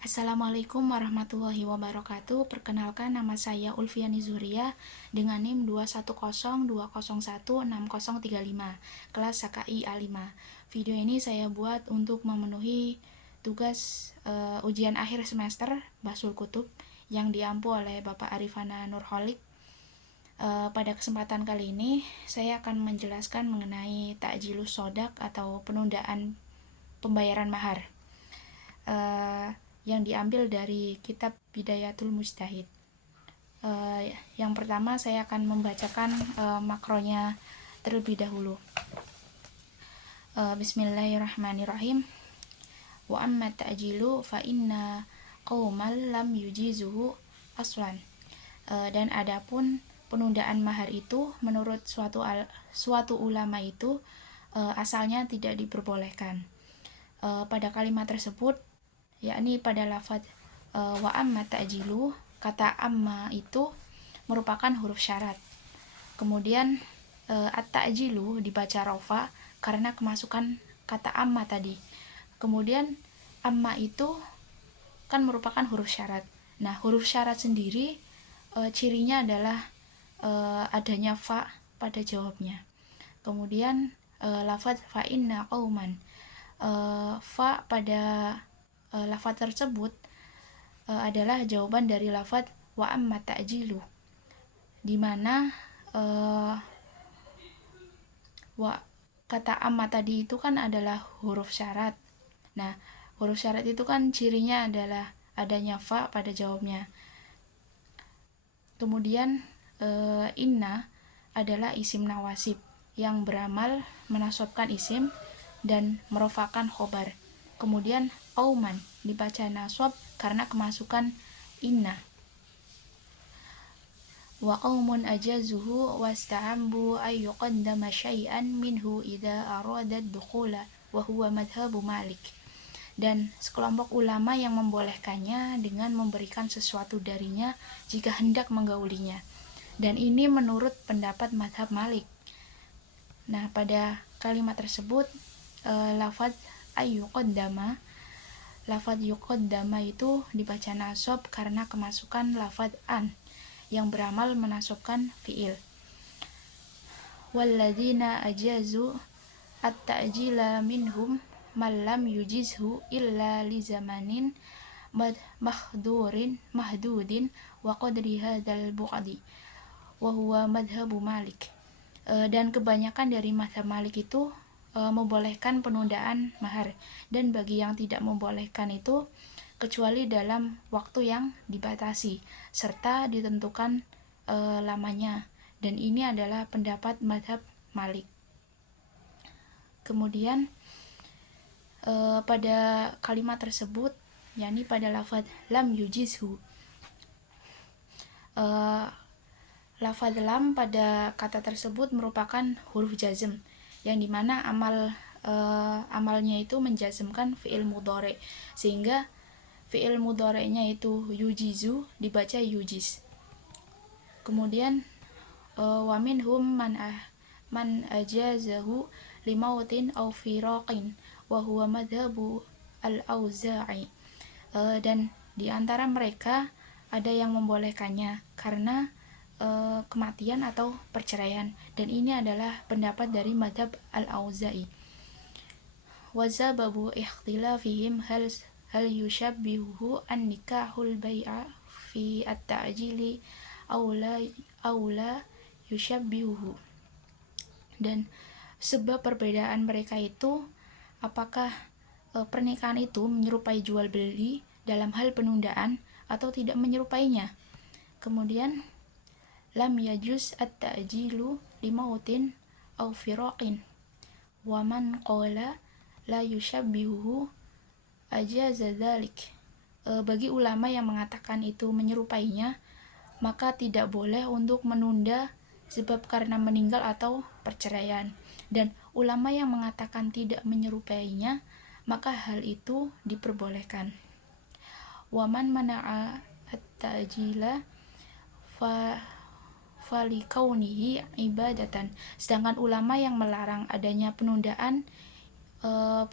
Assalamualaikum warahmatullahi wabarakatuh. Perkenalkan, nama saya Ulfiani Zuria dengan NIM 21020160035, kelas HKI A5. Video ini saya buat untuk memenuhi tugas ujian akhir semester Bahsul Kutub yang diampu oleh Bapak Arifana Nurholik. Pada kesempatan kali ini saya akan menjelaskan mengenai takjilus sodak atau penundaan pembayaran mahar yang diambil dari kitab Bidayatul Mujtahid. Yang pertama saya akan membacakan makronya terlebih dahulu. Bismillahirrahmanirrahim. Wa amma ta'jilu fa inna qauman lam yujizuhu aslan. Dan adapun penundaan mahar itu menurut suatu ulama itu asalnya tidak diperbolehkan. Pada kalimat tersebut, yakni pada lafaz wa amma ta'jilu, kata amma itu merupakan huruf syarat. Kemudian at-ta'jilu dibaca rofa karena kemasukan kata amma tadi. Kemudian amma itu kan merupakan huruf syarat. Nah, huruf syarat sendiri cirinya adalah adanya fa pada jawabnya. Kemudian lafaz fa inna qauman, fa pada lafaz tersebut adalah jawaban dari lafaz wa amma ta'jilu, di mana kata amma tadi itu kan adalah huruf syarat. Nah, huruf syarat itu kan cirinya adalah adanya fa pada jawabnya. Kemudian inna adalah isim nawasib yang beramal menasobkan isim dan merofakan khobar. Kemudian auman dibaca nasab karena kemasukan inna. Wa qaumun ajazuhu wasta'ambu ay yuqaddama syai'an minhu idza arada ad-dukhula wa huwa madhhabu Malik. Dan sekelompok ulama yang membolehkannya dengan memberikan sesuatu darinya jika hendak menggaulinya. Dan ini menurut pendapat madhab Malik. Nah, pada kalimat tersebut lafaz ayyuqaddama, lafaz yuqaddama itu dibaca nasab karena kemasukan lafaz an yang beramal menasobkan fiil. Walladzina ajazu at-ta'jila minhum man lam yujizhu illa li zamanin mahdudin wa qadri hadzal bu'di wa huwa madhhabu Malik. Dan kebanyakan dari mazhab Malik itu membolehkan penundaan mahar, dan bagi yang tidak membolehkan itu kecuali dalam waktu yang dibatasi serta ditentukan lamanya, dan ini adalah pendapat mazhab Malik. Kemudian pada kalimat tersebut, yakni pada lafaz lam yujizhu, lafaz lam pada kata tersebut merupakan huruf jazm, yang dimana amalnya itu menjazmkan fi'il mudhari, sehingga fi'il mudhari'nya itu yujizu dibaca yujiz. Kemudian wa minhum man ajazahu limautin aw firaqin wa huwa madhhabu al-Auza'i. Dan di antara mereka ada yang membolehkannya karena kematian atau perceraian, dan ini adalah pendapat dari madhab al-Auza'i. Wa zababu ikhtilafihim hal yushabbihu an-nikahul bai'a fi at-ta'jili aw la yushabbihu. Dan sebab perbedaan mereka itu apakah pernikahan itu menyerupai jual beli dalam hal penundaan atau tidak menyerupainya. Kemudian lam yajuz at-ta'jilu limautin aw firaqin wa man qala la yushabbihu ajaza dzalik. Bagi ulama yang mengatakan itu menyerupainya, maka tidak boleh untuk menunda sebab karena meninggal atau perceraian. Dan ulama yang mengatakan tidak menyerupainya, maka hal itu diperbolehkan. Wa man mana'a at-ta'jila falikaunihi ibadatan. Sedangkan ulama yang melarang adanya penundaan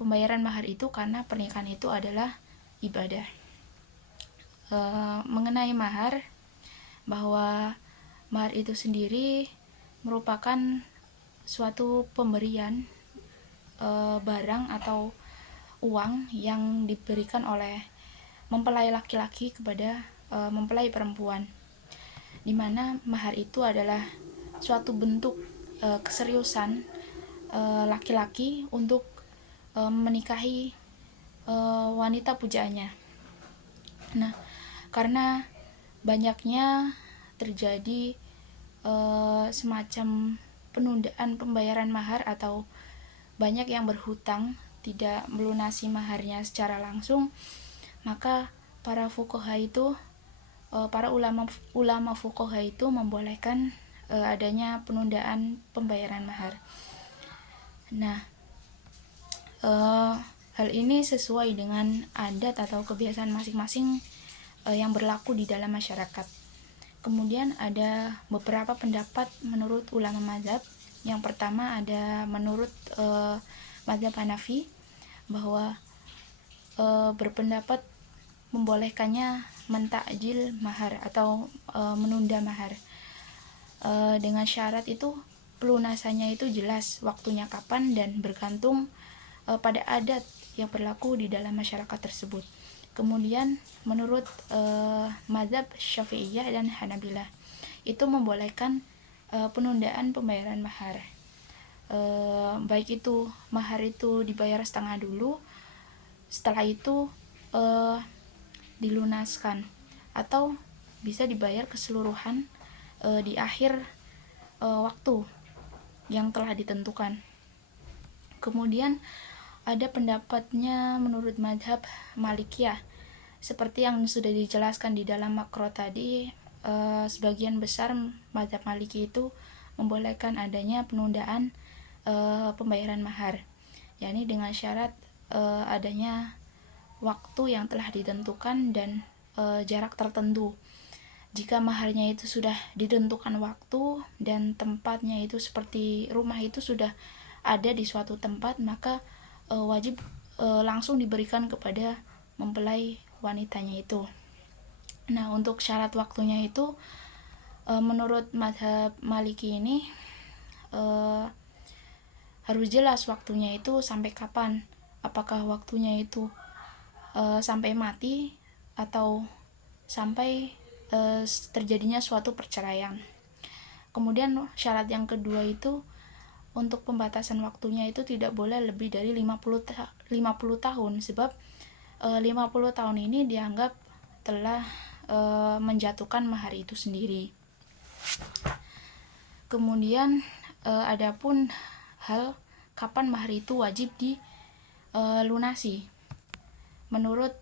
pembayaran mahar itu karena pernikahan itu adalah ibadah. mengenai mahar, bahwa mahar itu sendiri merupakan suatu pemberian barang atau uang yang diberikan oleh mempelai laki-laki kepada mempelai perempuan, di mana mahar itu adalah suatu bentuk keseriusan laki-laki untuk menikahi wanita pujaannya. Nah, karena banyaknya terjadi semacam penundaan pembayaran mahar atau banyak yang berhutang tidak melunasi maharnya secara langsung, maka para fuqaha itu para ulama fuqaha itu membolehkan adanya penundaan pembayaran mahar. Nah, hal ini sesuai dengan adat atau kebiasaan masing-masing yang berlaku di dalam masyarakat. Kemudian ada beberapa pendapat menurut ulama mazhab. Yang pertama ada menurut mazhab Hanafi, bahwa berpendapat membolehkannya mentakjil mahar atau menunda mahar, dengan syarat itu pelunasannya itu jelas waktunya kapan dan bergantung pada adat yang berlaku di dalam masyarakat tersebut. Kemudian menurut mazhab Syafi'iyah dan Hanabilah itu membolehkan penundaan pembayaran mahar, baik itu mahar itu dibayar setengah dulu, setelah itu dilunaskan, atau bisa dibayar keseluruhan di akhir waktu yang telah ditentukan. Kemudian ada pendapatnya menurut mazhab Malikiyah, seperti yang sudah dijelaskan di dalam makro tadi. Sebagian besar mazhab Maliki itu membolehkan adanya penundaan pembayaran mahar, yakni dengan syarat adanya waktu yang telah ditentukan dan jarak tertentu. Jika maharnya itu sudah ditentukan waktu dan tempatnya itu seperti rumah itu sudah ada di suatu tempat, maka wajib langsung diberikan kepada mempelai wanitanya itu. Nah, untuk syarat waktunya itu menurut mazhab Maliki ini harus jelas waktunya itu sampai kapan, apakah waktunya itu sampai mati atau sampai terjadinya suatu perceraian. Kemudian syarat yang kedua itu untuk pembatasan waktunya itu tidak boleh lebih dari 50 tahun, sebab 50 tahun ini dianggap telah menjatuhkan mahar itu sendiri. Kemudian adapun hal kapan mahar itu wajib dilunasi, menurut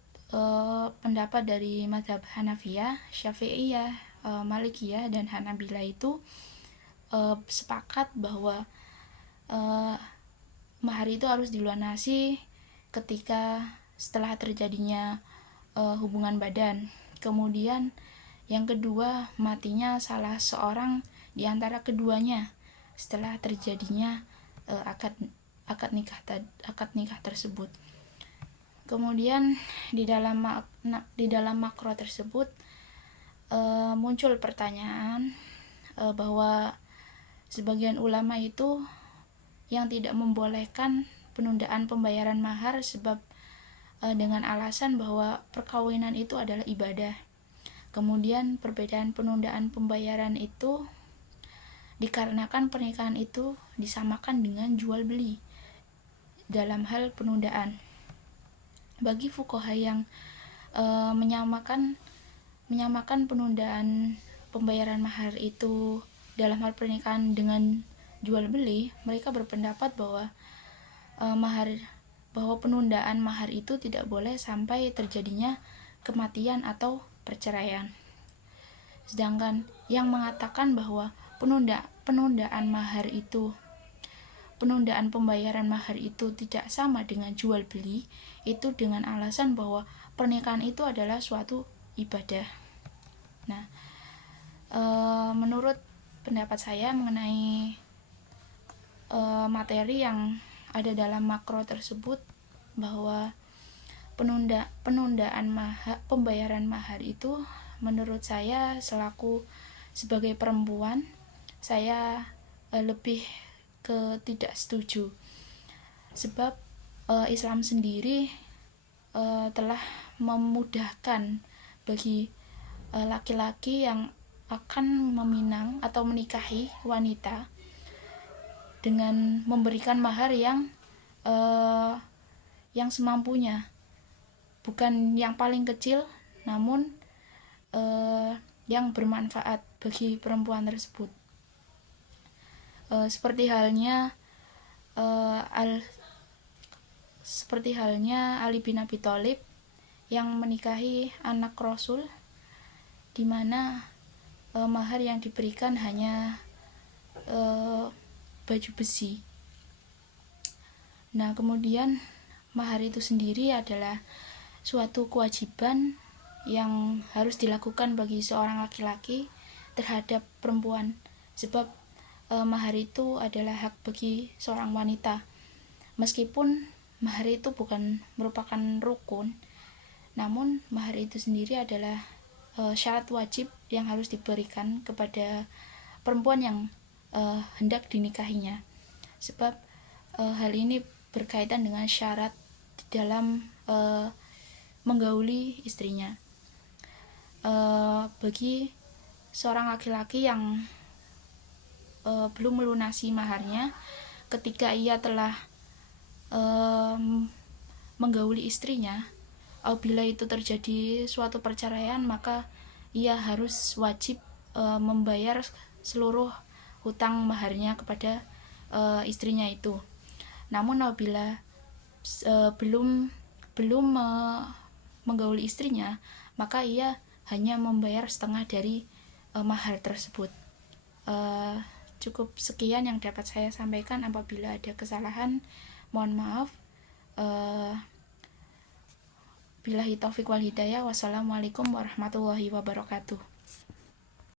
pendapat dari mazhab Hanafiyah, Syafi'iyah, Malikiyah dan Hanabilah itu sepakat bahwa mahar itu harus dilunasi ketika setelah terjadinya hubungan badan. Kemudian yang kedua, matinya salah seorang di antara keduanya setelah terjadinya akad nikah tersebut. Kemudian di dalam makro tersebut muncul pertanyaan bahwa sebagian ulama itu yang tidak membolehkan penundaan pembayaran mahar sebab dengan alasan bahwa perkawinan itu adalah ibadah. Kemudian perbedaan penundaan pembayaran itu dikarenakan pernikahan itu disamakan dengan jual beli dalam hal penundaan. Bagi fuqaha yang menyamakan penundaan pembayaran mahar itu dalam hal pernikahan dengan jual beli, mereka berpendapat bahwa penundaan mahar itu tidak boleh sampai terjadinya kematian atau perceraian. Sedangkan yang mengatakan bahwa penundaan pembayaran mahar itu tidak sama dengan jual beli, itu dengan alasan bahwa pernikahan itu adalah suatu ibadah. Nah, menurut pendapat saya mengenai materi yang ada dalam makro tersebut, bahwa penundaan pembayaran mahar itu menurut saya selaku sebagai perempuan, saya lebih ke tidak setuju. Sebab Islam sendiri telah memudahkan bagi laki-laki yang akan meminang atau menikahi wanita dengan memberikan mahar yang semampunya, bukan yang paling kecil, namun yang bermanfaat bagi perempuan tersebut. Seperti halnya Ali bin Abi Thalib yang menikahi anak Rasul, di mana mahar yang diberikan hanya baju besi. Nah, kemudian mahar itu sendiri adalah suatu kewajiban yang harus dilakukan bagi seorang laki-laki terhadap perempuan, sebab mahar itu adalah hak bagi seorang wanita. Meskipun mahar itu bukan merupakan rukun, namun mahar itu sendiri adalah syarat wajib yang harus diberikan kepada perempuan yang hendak dinikahinya, sebab hal ini berkaitan dengan syarat dalam menggauli istrinya. Bagi seorang laki-laki yang belum melunasi maharnya, ketika ia telah menggauli istrinya, apabila itu terjadi suatu perceraian, maka ia harus wajib membayar seluruh hutang maharnya kepada istrinya itu. Namun apabila belum menggauli istrinya, maka ia hanya membayar setengah dari mahar tersebut. Cukup sekian yang dapat saya sampaikan. Apabila ada kesalahan, mohon maaf. Billahi taufiq wal hidayah. Wassalamualaikum warahmatullahi wabarakatuh.